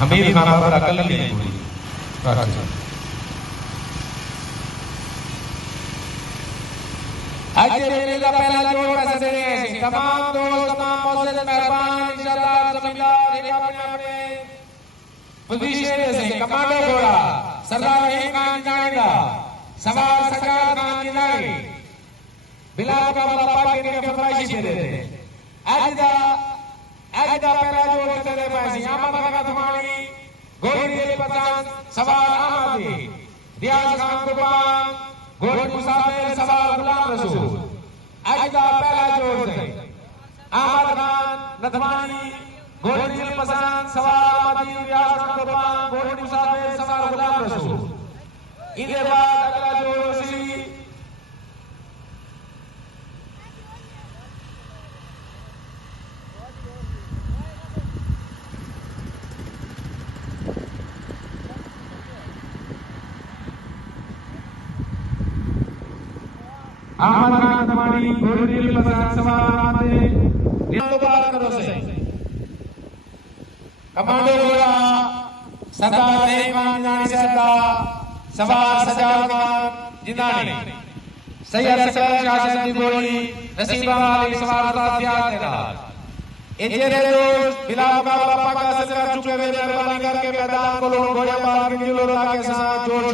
हमीर खान पर अकल नहीं है पूरी। आज के मेले का पहला जोड़ कैसे दे रहे हैं तमाम दोस्त तमाम मोअज़्ज़िज़ मेहमान इंशाअल्लाह ज़मींदार एक अपने पोजीशन से कमांडो घोड़ा सरदार रहीम खान जानेगा सवार सजाद खान जिनाई बिलाल का बापा के फरमाइशी दे देते आजिदा पहला जोड़ कैसे दे पाएसी अहमद खान तुम्हारी गोरी दिल पसंद सवार आमादी रियाज खान कुर्बान घोड़ी मुसाफिर सवार गुलाम रसूल आजिदा पहला जोड़ से अहमद खान नथवानी घोड़ी दिल पसंद सवार आमादी रियाज खान कुर्बान घोड़ी मुसाफिर सवार गुलाम रसूल इनके बाद अगला जोड़ सी अहमद खान नथवानी घोड़ी दिल पसंद सवार आमादी मुबारक करो से कमांडो घोड़ा सरदार रहीम खान जानी सरदार सवार सजाद खान जिंदानी सैयद सकल शासन की गोली नसीबा वाली सवार उतार देना इंजेरे दोस्त बिलाल का बापा का सजदा चुके हुए मेहरबानी करके मैदान को लोग घोड़े मार के साथ जोड़